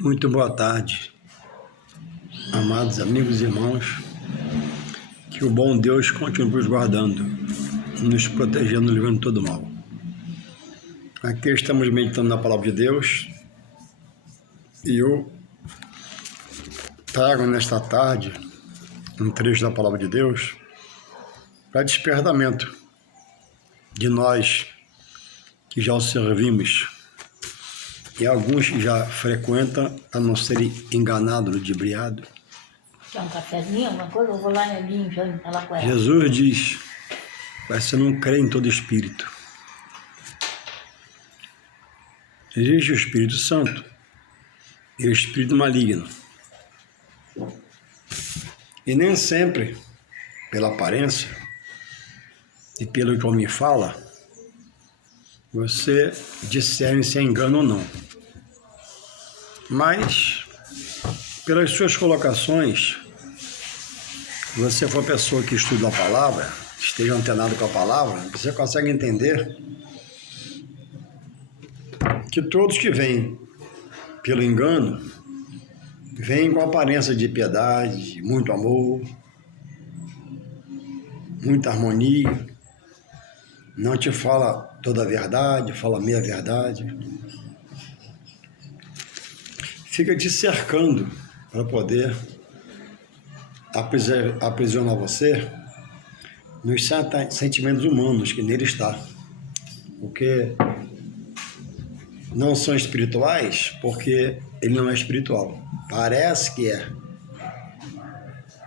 Muito boa tarde, amados amigos e irmãos. Que o bom Deus continue nos guardando, nos protegendo, livrando todo mal. Aqui estamos meditando na palavra de Deus e eu trago nesta tarde um trecho da palavra de Deus para despertamento de nós que já o servimos e alguns que já frequentam a não serem enganados, ludibriados. Quer um cafezinho, alguma coisa? Eu vou lá em falar com ela. Jesus diz: você não crê em todo espírito. Existe o Espírito Santo e o Espírito maligno. E nem sempre, pela aparência e pelo que o homem fala, você discerne se é engano ou não. Mas, pelas suas colocações, se você for pessoa que estuda a palavra, esteja antenado com a palavra, você consegue entender que todos que vêm pelo engano, vêm com aparência de piedade, muito amor, muita harmonia, não te fala toda a verdade, fala meia verdade, fica te cercando para poder aprisionar você nos sentimentos humanos que nele está, porque não são espirituais, porque ele não é espiritual. Parece que é.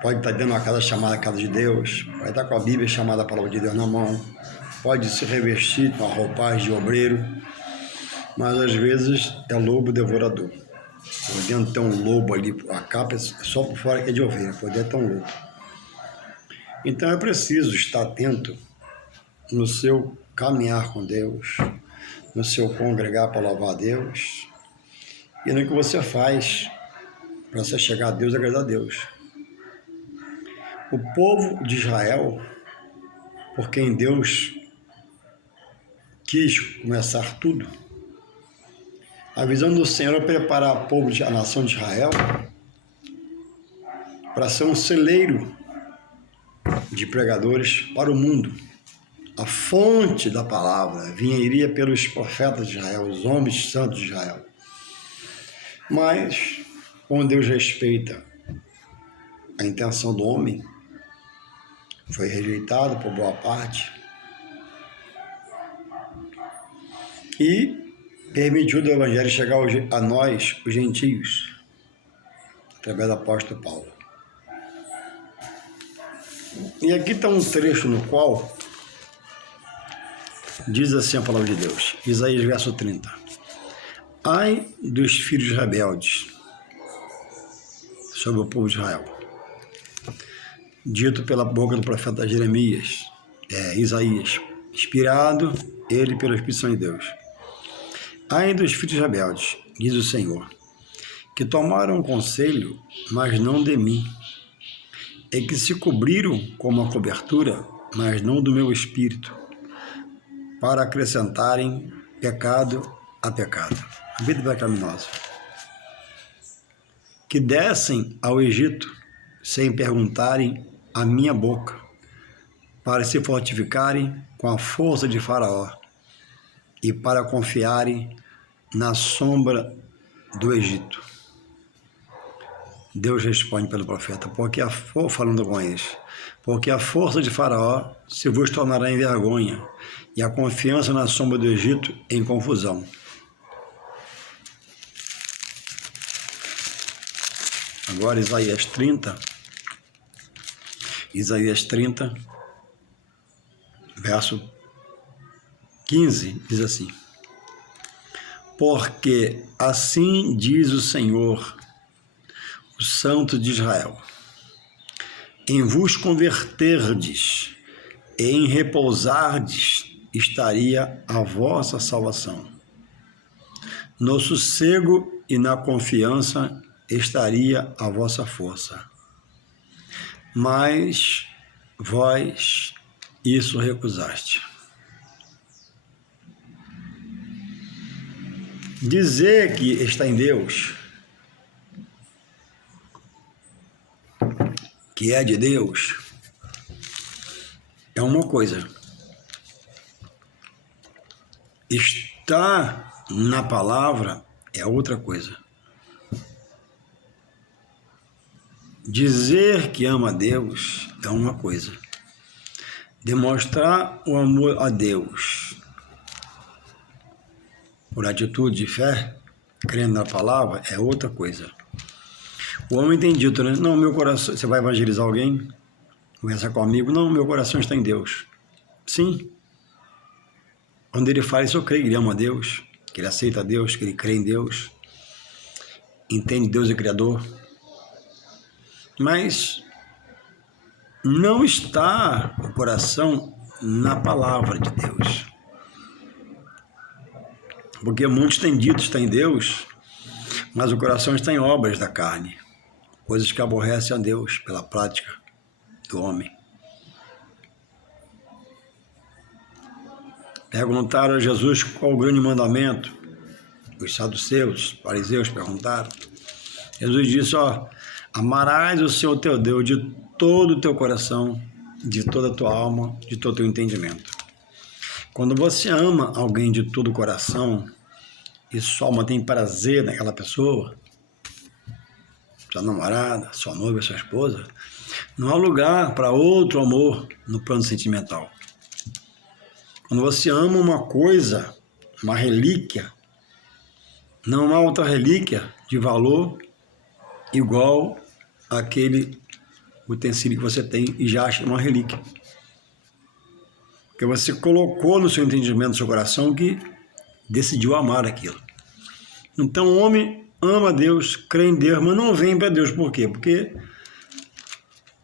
Pode estar dentro de uma casa chamada Casa de Deus, pode estar com a Bíblia chamada Palavra de Deus na mão, pode se revestir com a roupagem de obreiro, mas às vezes é lobo devorador. Por dentro tem um lobo ali, a capa é só por fora que é de ovelha, por dentro tem um lobo. Então é preciso estar atento no seu caminhar com Deus, no seu congregar para louvar a Deus e no que você faz para você chegar a Deus e agradar a Deus. O povo de Israel, por quem Deus quis começar tudo, a visão do Senhor é preparar a nação de Israel para ser um celeiro de pregadores para o mundo. A fonte da palavra iria pelos profetas de Israel, os homens santos de Israel. Mas, como Deus respeita a intenção do homem, foi rejeitado por boa parte e permitiu do Evangelho chegar a nós, os gentios, através do apóstolo Paulo. E aqui está um trecho no qual diz assim a palavra de Deus, Isaías verso 30. Ai dos filhos rebeldes sobre o povo de Israel, dito pela boca do profeta Isaías, inspirado ele pelo Espírito Santo de Deus. Ai dos filhos rebeldes, diz o Senhor, que tomaram conselho, mas não de mim, e que se cobriram com uma cobertura, mas não do meu espírito, para acrescentarem pecado a pecado, a vida pecaminosa. Que descem ao Egito sem perguntarem a minha boca, para se fortificarem com a força de Faraó e para confiarem na sombra do Egito. Deus responde pelo profeta, falando com eles, porque a força de Faraó se vos tornará em vergonha, e a confiança na sombra do Egito em confusão. Agora Isaías 30, verso 15, diz assim: porque assim diz o Senhor, o Santo de Israel, em vos converterdes e em repousardes estaria a vossa salvação. No sossego e na confiança estaria a vossa força. Mas vós isso recusaste. Dizer que está em Deus que é de Deus, é uma coisa. Estar na palavra é outra coisa. Dizer que ama a Deus é uma coisa. Demonstrar o amor a Deus por atitude de fé, crendo na palavra, é outra coisa. O homem tem dito, né? Não, meu coração... Você vai evangelizar alguém? Conversar com um amigo? Não, meu coração está em Deus. Sim. Quando ele fala isso, eu creio que ele ama a Deus, que ele aceita a Deus, que ele crê em Deus, entende Deus é Criador. Mas não está o coração na palavra de Deus. Porque muitos têm dito está em Deus, mas o coração está em obras da carne, coisas que aborrecem a Deus pela prática do homem. Perguntaram a Jesus qual o grande mandamento. Os saduceus, os fariseus perguntaram. Jesus disse, amarás o Senhor teu Deus de todo o teu coração, de toda a tua alma, de todo o teu entendimento. Quando você ama alguém de todo o coração e sua alma tem prazer naquela pessoa, sua namorada, sua noiva, sua esposa, não há lugar para outro amor no plano sentimental. Quando você ama uma coisa, uma relíquia, não há outra relíquia de valor igual àquele utensílio que você tem e já acha uma relíquia. Porque você colocou no seu entendimento, no seu coração, que decidiu amar aquilo. Então o homem ama a Deus, crê em Deus, mas não vem para Deus. Por quê? Porque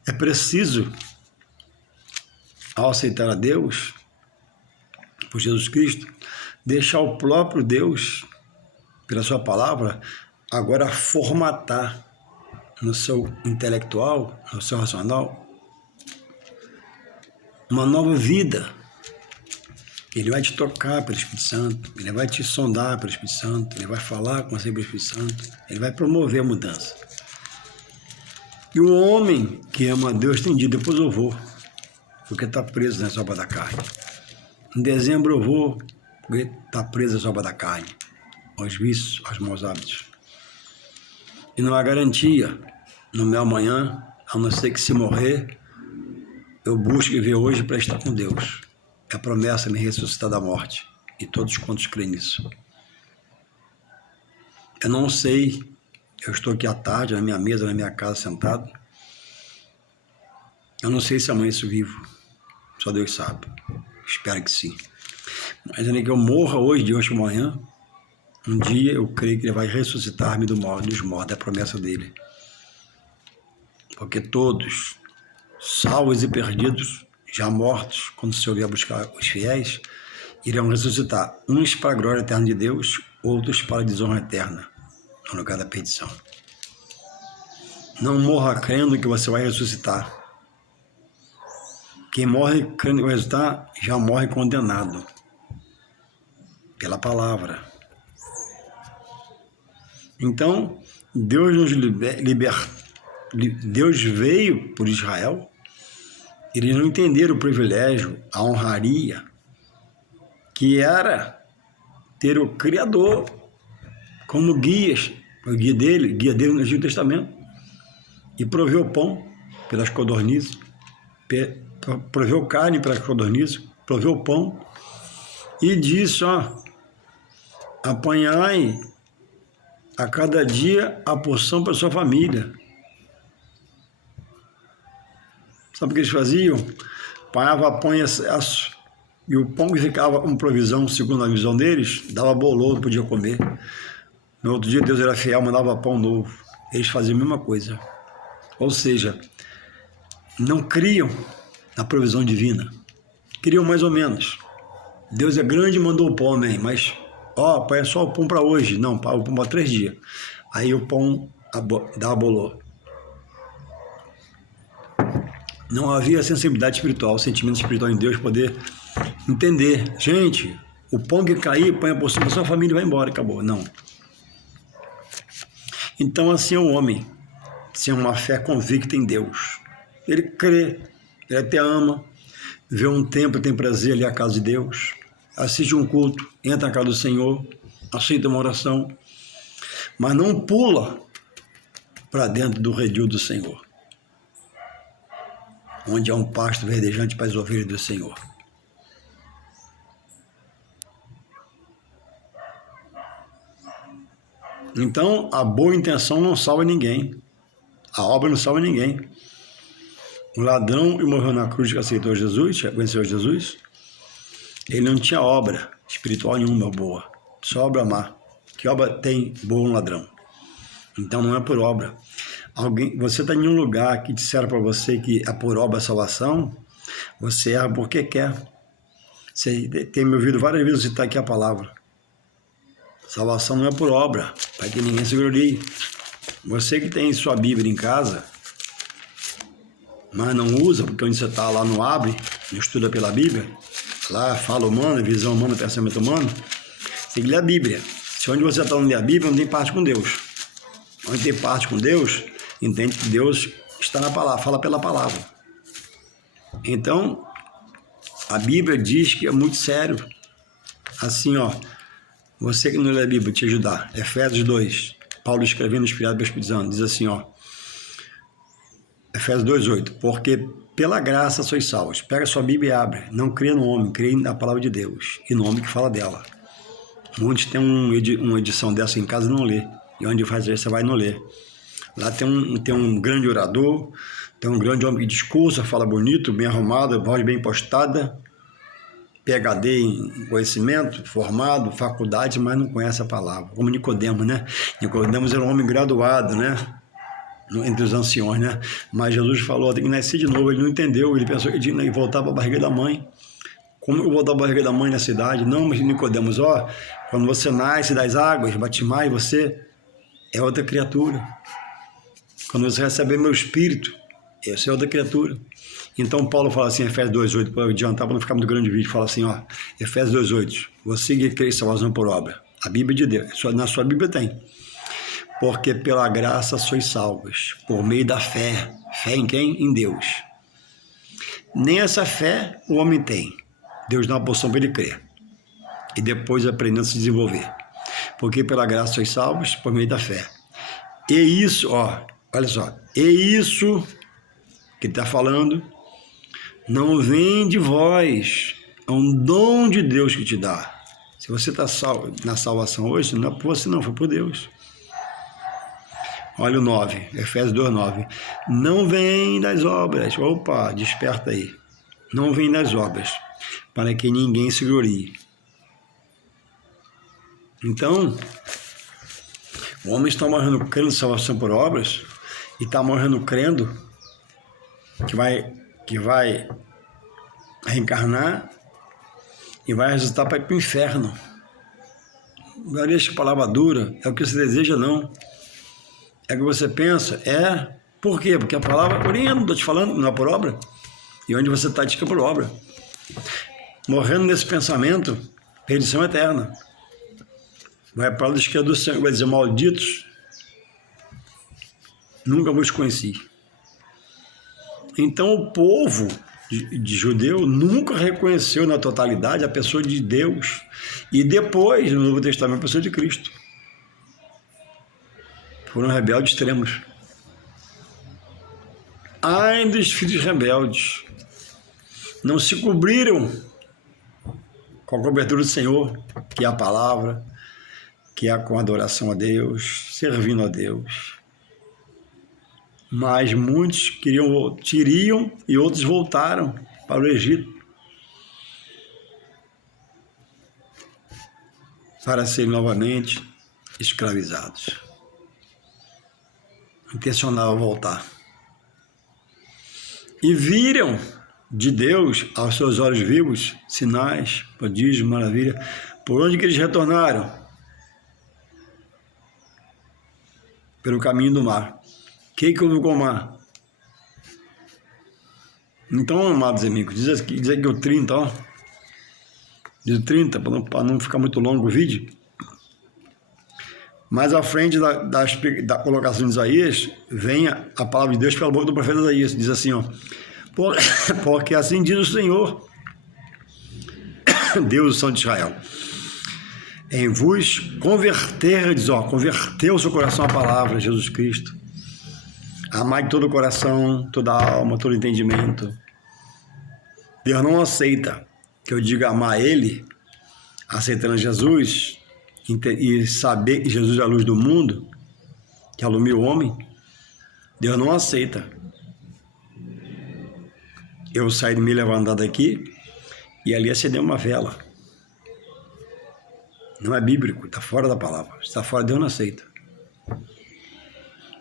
é preciso, ao aceitar a Deus, por Jesus Cristo, deixar o próprio Deus, pela sua palavra, agora formatar no seu intelectual, no seu racional, uma nova vida. Ele vai te tocar pelo Espírito Santo, ele vai te sondar pelo Espírito Santo, ele vai falar com você pelo Espírito Santo, ele vai promover a mudança. E o homem que ama a Deus tem dito, depois eu vou, porque está preso nessa obra da carne. Em dezembro eu vou, porque está preso nessa obra da carne, aos vícios, aos maus hábitos. E não há garantia no meu amanhã, a não ser que se morrer, eu busco viver hoje para estar com Deus. É a promessa me ressuscitar da morte. E todos quantos creem nisso. Eu não sei, eu estou aqui à tarde, na minha mesa, na minha casa, sentado. Eu não sei se amanheço vivo. Só Deus sabe. Espero que sim. Mas ainda que eu morra hoje, de hoje para amanhã, um dia eu creio que Ele vai ressuscitar-me dos mortos, é a promessa dEle. Porque todos, salvos e perdidos, já mortos, quando o Senhor vier buscar os fiéis, irão ressuscitar, uns para a glória eterna de Deus, outros para a desonra eterna, no lugar da perdição. Não morra crendo que você vai ressuscitar. Quem morre crendo que vai ressuscitar, já morre condenado pela palavra. Então, Deus nos Deus veio por Israel. Eles não entenderam o privilégio, a honraria, que era ter o Criador como guias, o guia dele no Antigo Testamento, e proveu o pão pelas codornizes, proveu carne pelas codornizes, proveu o pão, e disse, apanhai a cada dia a porção para a sua família. Sabe o que eles faziam? Apanhava pão em excesso. E o pão que ficava com provisão, segundo a visão deles, dava bolo, podia comer. No outro dia, Deus era fiel, mandava pão novo. Eles faziam a mesma coisa. Ou seja, não criam na provisão divina. Criam mais ou menos. Deus é grande e mandou o pão, amém. Mas, pai, é só o pão para hoje. Não, pai, o pão para 3 dias. Aí o pão dava bolor. Não havia sensibilidade espiritual, sentimento espiritual em Deus, poder entender. Gente, o pão que cair, põe a porção da sua família e vai embora, acabou. Não. Então, assim é o homem, sem uma fé convicta em Deus, Ele crê, ele até ama, vê um templo, tem prazer ali à casa de Deus, assiste um culto, entra na casa do Senhor, aceita uma oração, mas não pula para dentro do redil do Senhor, onde há um pasto verdejante para as ovelhas do Senhor. Então, a boa intenção não salva ninguém. A obra não salva ninguém. O ladrão que morreu na cruz, que aceitou Jesus, que conheceu Jesus, ele não tinha obra espiritual nenhuma boa, só obra má. Que obra tem boa um ladrão? Então não é por obra. Você está em um lugar que disseram para você que é por obra a salvação, você erra porque quer. Você tem me ouvido várias vezes citar aqui a palavra. Salvação não é por obra, para que ninguém se glorie. Você que tem sua Bíblia em casa, mas não usa, porque onde você está lá não abre, não estuda pela Bíblia, lá fala humana, visão humana, pensamento humano, você tem que ler a Bíblia. Se onde você está não lê a Bíblia, não tem parte com Deus. Onde tem parte com Deus, entende que Deus está na palavra, fala pela palavra. Então, a Bíblia diz que é muito sério. Assim, ó, você que não lê a Bíblia, te ajudar. Efésios 2, Paulo escrevendo, inspirado pelo Espírito Santo, diz assim, ó, Efésios 2:8, porque pela graça sois salvos. Pega sua Bíblia e abre. Não crê no homem, crê na palavra de Deus e no homem que fala dela. Muitos têm uma edição dessa em casa e não lê. E onde faz isso, você vai não ler. Lá tem um grande orador, tem um grande homem que discursa, fala bonito, bem arrumado, voz bem postada, PhD em conhecimento, formado, faculdade, mas não conhece a palavra. Como Nicodemos, né? Nicodemos era um homem graduado, né? Entre os anciões, né? Mas Jesus falou, tem que nascer de novo. Ele não entendeu, ele pensou que tinha que voltar para a barriga da mãe. Como eu vou voltar para a barriga da mãe na cidade? Não, mas Nicodemos, ó, quando você nasce das águas, batismais, você é outra criatura. Quando você receber meu espírito, você é outra criatura. Então Paulo fala assim, Efésios 2:8, para adiantar, para não ficar muito grande o vídeo, fala assim, ó, Efésios 2:8, você que crê em salvação por obra, a Bíblia de Deus, na sua Bíblia tem, porque pela graça sois salvos, por meio da fé. Fé em quem? Em Deus. Nem essa fé o homem tem. Deus dá uma porção para ele crer. E depois aprendendo a se desenvolver. Porque pela graça sois salvos, por meio da fé. E isso, ó, olha só, e isso que ele está falando, não vem de vós, é um dom de Deus que te dá. Se você está na salvação hoje, não é por você não, foi por Deus. Olha o 9, Efésios 2:9. Não vem das obras. Opa, desperta aí. Não vem das obras, para que ninguém se glorie. Então, o homem está morrendo crendo em salvação por obras e está morrendo crendo que vai reencarnar e vai resultar para ir para o inferno. Não deixa a palavra dura, é o que você deseja, não. É o que você pensa, é. Por quê? Porque a palavra, porém, eu não estou te falando, não é por obra. E onde você está, diz que é por obra. Morrendo nesse pensamento, perdição eterna. Vai para a lado esquerdo do Senhor, vai dizer, malditos, nunca vos conheci. Então o povo de judeu nunca reconheceu na totalidade a pessoa de Deus. E depois, no Novo Testamento, a pessoa de Cristo. Foram rebeldes extremos. Ai dos filhos rebeldes. Não se cobriram com a cobertura do Senhor, que é a palavra, que é com adoração a Deus, servindo a Deus. Mas muitos queriam e outros voltaram para o Egito para serem novamente escravizados. Intencionavam voltar. E viram de Deus, aos seus olhos vivos, sinais, prodígios, maravilha. Por onde que eles retornaram? Pelo caminho do mar. Que houve com o mar? Então, amados amigos, diz aqui o 30, ó. Diz o 30, para não ficar muito longo o vídeo. Mais à frente da colocação de Isaías, vem a palavra de Deus pela boca do profeta Isaías. Diz assim, ó, porque assim diz o Senhor, Deus, o Santo de Israel, em vos converterdes, converteu o seu coração à palavra, Jesus Cristo. Amai de todo o coração, toda a alma, todo o entendimento. Deus não aceita que eu diga amar Ele, aceitando Jesus, e saber que Jesus é a luz do mundo, que alumia o homem. Deus não aceita eu sair de me levantar daqui e ali acender uma vela. Não é bíblico, está fora da palavra. Está fora, Deus não aceita.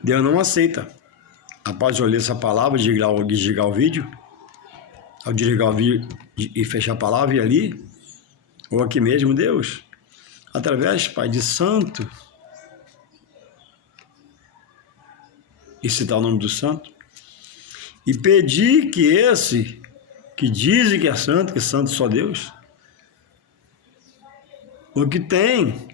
Deus não aceita. Após eu ler essa palavra, desligar o vídeo, ao desligar o vídeo e fechar a palavra e ali, ou aqui mesmo, Deus, através, Pai, de santo, e citar o nome do santo, e pedir que esse, que dizem que é santo só Deus, o que tem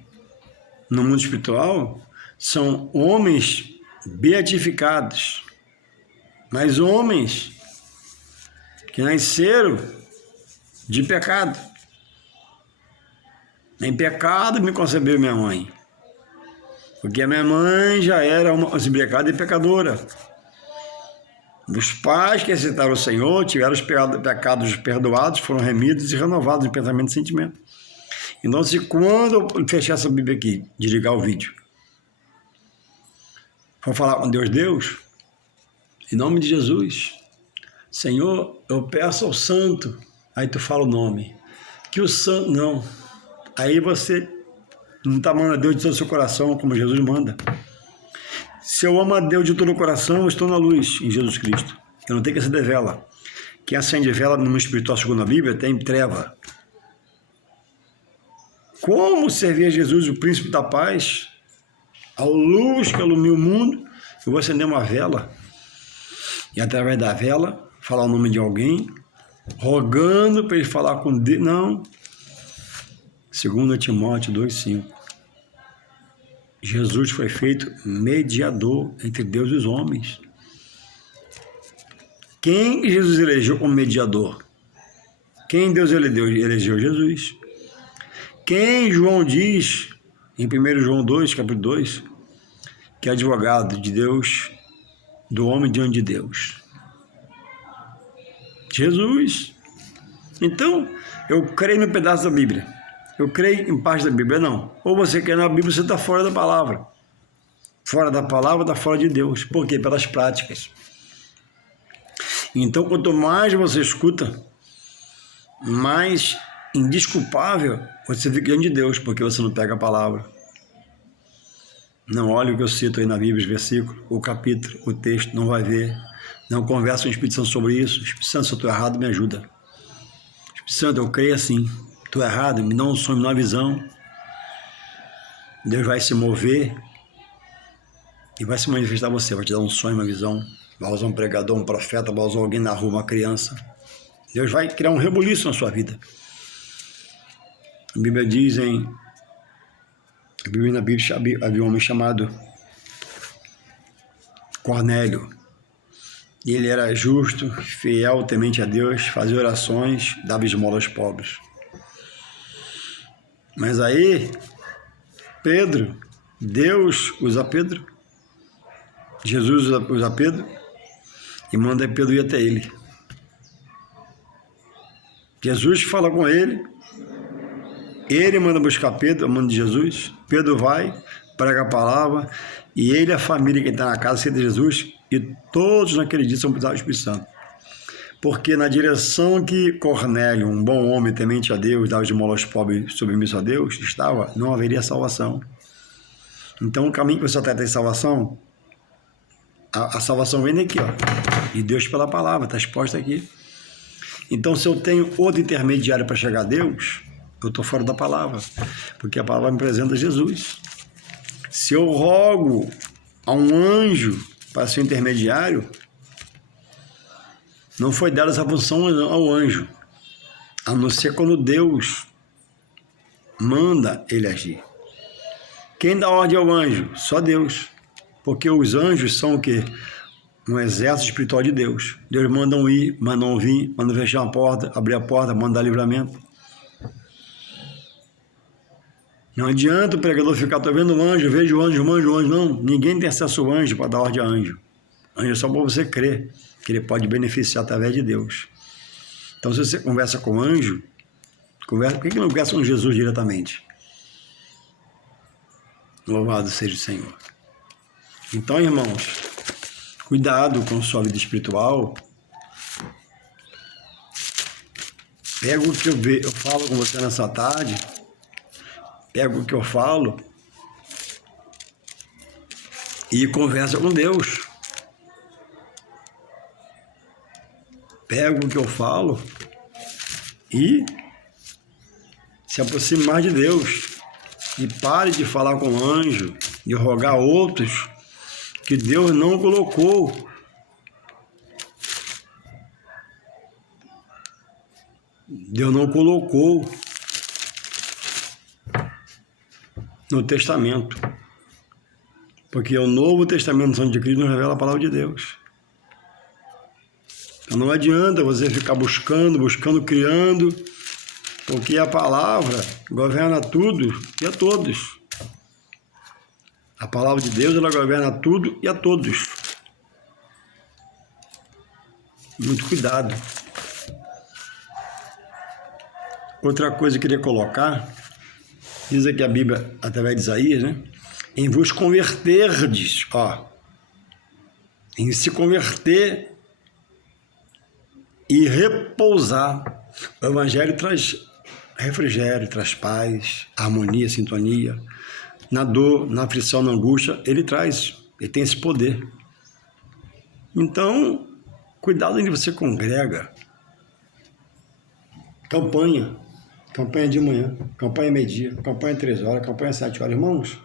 no mundo espiritual são homens beatificados, mas homens que nasceram de pecado. Em pecado me concebeu minha mãe, porque a minha mãe já era uma pecado e pecadora. Os pais que aceitaram o Senhor tiveram os pecados perdoados, foram remidos e renovados em pensamento e sentimento. Então, se quando eu fechar essa Bíblia aqui, desligar o vídeo, for falar com Deus, em nome de Jesus, Senhor, eu peço ao santo, aí tu fala o nome, que o santo, não, aí você não está amando a Deus de todo o seu coração, como Jesus manda. Se eu amo a Deus de todo o coração, eu estou na luz, em Jesus Cristo. Eu não tenho que acender vela. Quem acende vela no mundo espiritual, segundo a Bíblia, tem treva. Como servir a Jesus, o príncipe da paz, a luz que ilumina o mundo, eu vou acender uma vela e através da vela falar o nome de alguém, rogando para ele falar com Deus. Não. 2 Timóteo 2,5. Jesus foi feito mediador entre Deus e os homens. Quem Jesus elegeu como mediador? Quem Deus elegeu? Jesus. Quem João diz, em 1 João 2, capítulo 2, que é advogado de Deus, do homem diante de Deus? Jesus. Então, eu creio no pedaço da Bíblia. Eu creio em parte da Bíblia, não. Ou você quer na Bíblia, você está fora da palavra. Fora da palavra, está fora de Deus. Por quê? Pelas práticas. Então, quanto mais você escuta, mais indesculpável você fica diante de Deus, porque você não pega a palavra. Não olha o que eu cito aí na Bíblia, os versículos, o capítulo, o texto, não vai ver. Não conversa com o Espírito Santo sobre isso. Espírito Santo, se eu estou errado, me ajuda. Espírito Santo, eu creio assim. Estou errado, me dá um sonho, me dá uma visão. Deus vai se mover e vai se manifestar a você. Vai te dar um sonho, uma visão. Vai usar um pregador, um profeta, vai usar alguém na rua, uma criança. Deus vai criar um rebuliço na sua vida. A Bíblia diz na Bíblia havia um homem chamado Cornélio. E ele era justo, fiel, temente a Deus, fazia orações, dava esmola aos pobres. Mas aí, Pedro, Deus usa Pedro, Jesus usa Pedro e manda Pedro ir até ele. Jesus fala com ele manda buscar Pedro, a mão de Jesus, Pedro vai, prega a palavra, e ele e a família que está na casa aceita Jesus, e todos naquele dia são batizados do Espírito Santo. Porque na direção que Cornélio, um bom homem, temente a Deus, dava esmola aos pobres, submisso a Deus, estava, não haveria salvação. Então o caminho que você está tendo salvação, a salvação vem daqui, de Deus pela palavra, está exposta aqui. Então se eu tenho outro intermediário para chegar a Deus, eu estou fora da palavra, porque a palavra me apresenta Jesus. Se eu rogo a um anjo para ser intermediário, não foi dada essa função ao anjo, a não ser quando Deus manda ele agir. Quem dá ordem ao anjo? Só Deus. Porque os anjos são o quê? Um exército espiritual de Deus. Deus manda um ir, manda um vir, manda fechar a porta, abrir a porta, manda dar livramento. Não adianta o pregador ficar, tô vendo o anjo, vejo o anjo, não. Ninguém tem acesso ao anjo para dar ordem a anjo. Anjo é só para você crer que ele pode beneficiar através de Deus. Então, se você conversa com o anjo, por que não conversa com Jesus diretamente? Louvado seja o Senhor. Então, irmãos, cuidado com sua vida espiritual. Pega o que eu falo com você nessa tarde, pega o que eu falo e conversa com Deus. Pega o que eu falo e se aproxime mais de Deus. E pare de falar com o anjo, de rogar a outros que Deus não colocou. Deus não colocou no Testamento. Porque o Novo Testamento Santo de Cristo nos revela a palavra de Deus. Então não adianta você ficar buscando, criando, porque a palavra governa tudo e a todos. A palavra de Deus, ela governa tudo e a todos. Muito cuidado. Outra coisa que eu queria colocar, diz aqui a Bíblia, através de Isaías, né? Em vos converterdes, em se converter e repousar. O Evangelho traz refrigério, traz paz, harmonia, sintonia. Na dor, na aflição, na angústia, ele tem esse poder. Então, cuidado onde você congrega. Campanha de manhã, campanha meio-dia, campanha 3 horas, campanha 7 horas. Irmãos,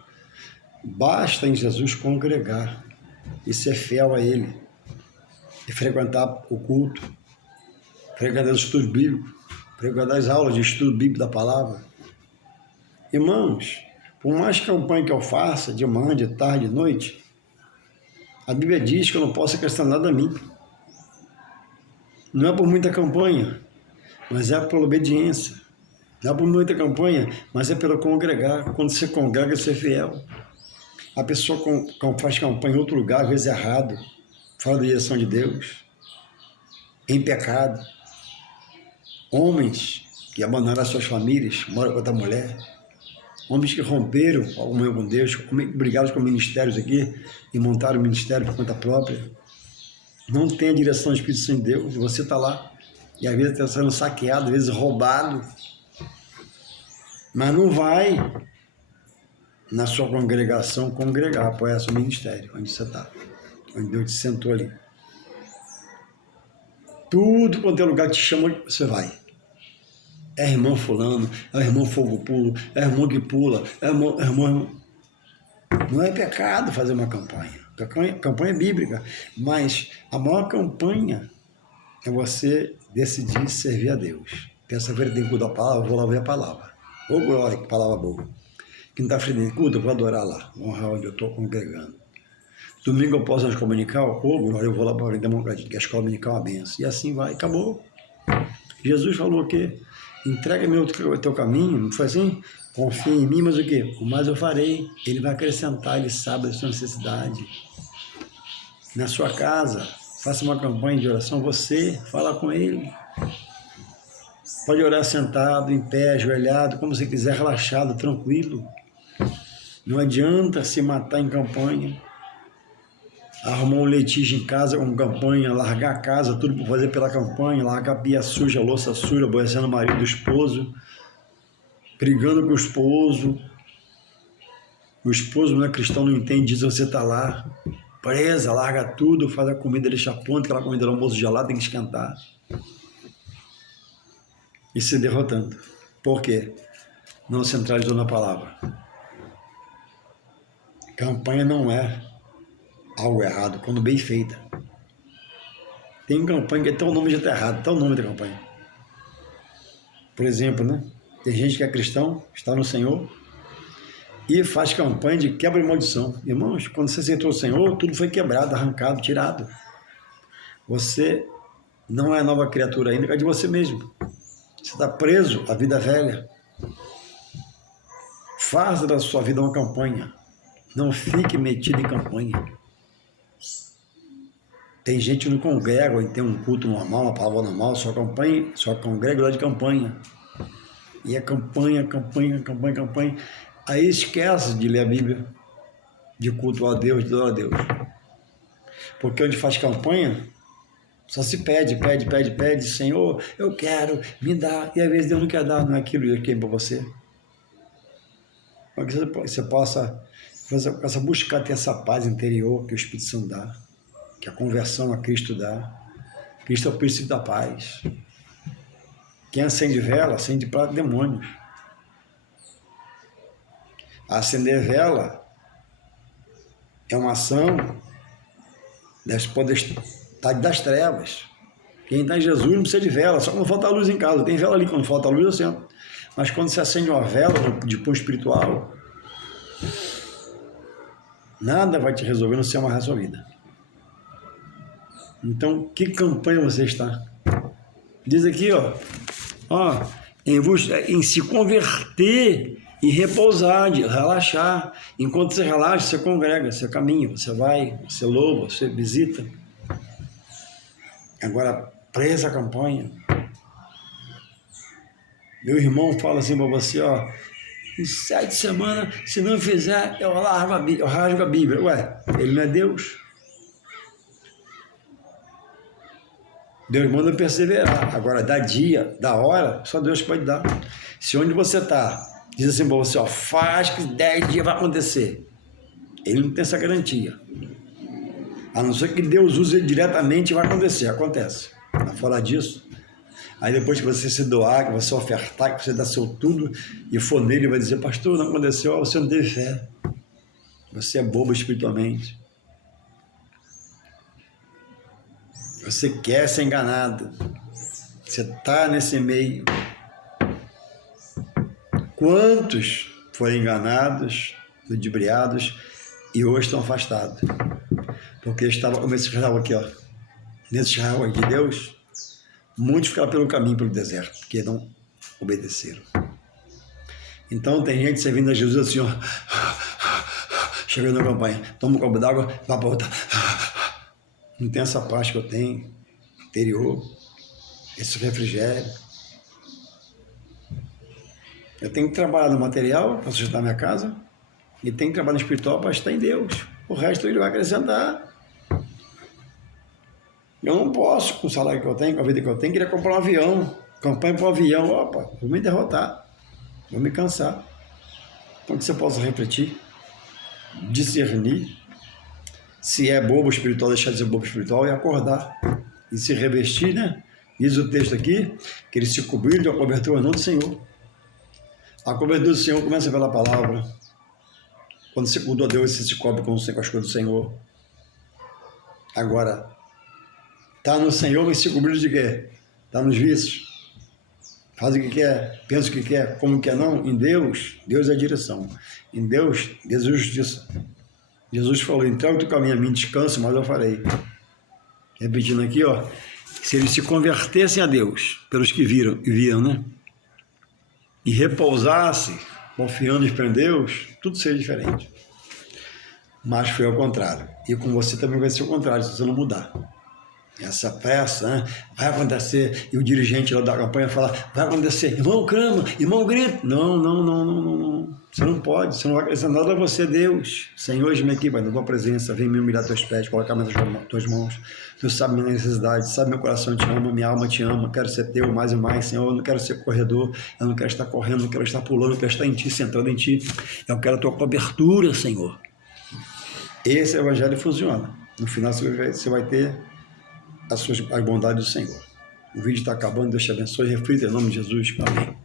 basta em Jesus congregar e ser fiel a Ele. E frequentar o culto, frequentar os estudos bíblicos, frequentar as aulas de estudo bíblico da palavra. Irmãos, por mais campanha que eu faça, de manhã, de tarde, de noite, a Bíblia diz que eu não posso acrescentar nada a mim. Não é por muita campanha, mas é pela obediência. Não é por muita campanha, mas é pelo congregar. Quando você congrega, você é fiel. A pessoa faz campanha em outro lugar, às vezes errado, fora da direção de Deus, em pecado. Homens que abandonaram as suas famílias, moram com outra mulher. Homens que romperam a comunhão com Deus, brigaram com ministérios aqui e montaram o ministério por conta própria. Não tem a direção do Espírito Santo de Deus, você está lá. E às vezes está sendo saqueado, às vezes roubado. Mas não vai na sua congregação congregar, apoiar seu ministério, onde você está, onde Deus te sentou ali. Tudo quanto é lugar que te chama, você vai. É irmão fulano, é irmão fogo pulo, é irmão que pula, é irmão. Não é pecado fazer uma campanha. Campanha bíblica. Mas a maior campanha é você decidir servir a Deus. Terça-feira tem culto da palavra, vou lá ver a palavra. Ô glória, que palavra boa. Quinta-feira tem culto, eu vou adorar lá, honrar onde eu estou congregando. Domingo eu posso na escola dominical, ô glória, eu vou lá para a democracia, que a escola dominical é uma benção. E assim vai, acabou. Jesus falou o quê? Entrega-me o teu caminho, não foi assim? Confia em mim, mas o quê? O mais eu farei. Ele vai acrescentar, ele sabe da sua necessidade. Na sua casa, faça uma campanha de oração, você fala com ele. Pode orar sentado, em pé, ajoelhado, como você quiser, relaxado, tranquilo. Não adianta se matar em campanha. Arrumar um litígio em casa com campanha, largar a casa, tudo por fazer pela campanha, largar a pia suja, a louça suja, aborrecendo o marido do esposo, brigando com o esposo. O esposo não é cristão, não entende disso, você está lá, presa, larga tudo, faz a comida, deixa pronta, aquela comida do almoço gelada tem que esquentar. E se derrotando. Por quê? Não centralizou na palavra. Campanha não é algo errado, quando bem feita. Tem campanha que até o nome já está errado, até o nome da campanha. Por exemplo, né? Tem gente que é cristão, está no Senhor, e faz campanha de quebra e maldição. Irmãos, quando você aceitou o Senhor, tudo foi quebrado, arrancado, tirado. Você não é nova criatura ainda, é de você mesmo. Você está preso à vida velha. Faça da sua vida uma campanha. Não fique metido em campanha. Tem gente que não congrega, tem um culto normal, uma palavra normal, só congrega lá de campanha. E é campanha. Aí esquece de ler a Bíblia, de culto a Deus, de adorar a Deus. Porque onde faz campanha, só se pede, Senhor, eu quero, me dá. E às vezes Deus não quer dar, não é aquilo que Ele quer para você. Para que você possa buscar ter essa paz interior que o Espírito Santo dá, que a conversão a Cristo dá. Cristo é o princípio da paz. Quem acende vela, acende para demônios. Acender vela é uma ação das potestades das trevas. Quem está em Jesus não precisa de vela, só quando falta luz em casa. Tem vela ali, quando falta luz eu sento. Mas quando você acende uma vela de pão espiritual, nada vai te resolver, não ser uma resolvida. Então, que campanha você está? Diz aqui, em se converter e repousar, de relaxar. Enquanto você relaxa, você congrega, você caminha, você vai, você louva, você visita. Agora, presa a campanha. Meu irmão fala assim para você, em 7 semanas, se não fizer, eu rasgo a Bíblia. Ué, ele não é Deus? Deus manda perseverar. Agora, da dia, da hora, só Deus pode dar. Se onde você está, diz assim para você, faz que 10 dias vai acontecer. Ele não tem essa garantia. A não ser que Deus use ele diretamente, vai acontecer. Acontece. Mas fora disso, aí depois que você se doar, que você ofertar, que você dá seu tudo, e for nele, vai dizer, pastor, não aconteceu, você não teve fé. Você é bobo espiritualmente. Você quer ser enganado. Você está nesse meio. Quantos foram enganados, ludibriados e hoje estão afastados? Porque como esse Israel aqui, nesse Israel aqui de Deus, muitos ficaram pelo caminho, pelo deserto, porque não obedeceram. Então tem gente servindo a Jesus assim, chegando na campanha, toma um copo d'água, vai para outra. Não tem essa paz que eu tenho, interior, esse refrigério. Eu tenho que trabalhar no material para sustentar minha casa e tenho que trabalhar no espiritual para estar em Deus. O resto ele vai acrescentar. Eu não posso, com o salário que eu tenho, com a vida que eu tenho, querer comprar um avião, campanha para um avião. Opa, vou me derrotar, vou me cansar. Então que você possa refletir, discernir, se é bobo espiritual, deixar de ser bobo espiritual e acordar. E se revestir, né? Diz o texto aqui, que ele se cobriu de uma cobertura não do Senhor. A cobertura do Senhor começa pela palavra. Quando você cultua a Deus, você se cobre com as coisas do Senhor. Agora, está no Senhor, mas se cobriu de quê? Está nos vícios. Faz o que quer, pensa o que quer, como quer não. Em Deus, Deus é a direção. Em Deus, Deus é a justiça. Jesus falou, entrega o teu caminho a mim, descansa, mas eu farei. Repetindo aqui, se eles se convertessem a Deus, pelos que viram, né? E repousassem, confiando em Deus, tudo seria diferente. Mas foi ao contrário. E com você também vai ser o contrário, se você não mudar. Essa pressa, né? Vai acontecer, e o dirigente lá da campanha fala, vai acontecer, irmão clama, irmão grita. Não. Você não pode, você não vai acrescentar nada a você, Deus. Senhor, eis-me aqui, Pai, na tua presença, vem me humilhar teus pés, colocar nas tuas mãos. Tu sabe minha necessidade, sabe meu coração te ama, minha alma te ama, quero ser teu mais e mais, Senhor. Eu não quero ser corredor, eu não quero estar correndo, não quero estar pulando, eu quero estar em ti, centrado em ti. Eu quero a tua cobertura, Senhor. Esse evangelho funciona. No final você vai ter as bondades do Senhor. O vídeo está acabando, Deus te abençoe, reflita em nome de Jesus, amém.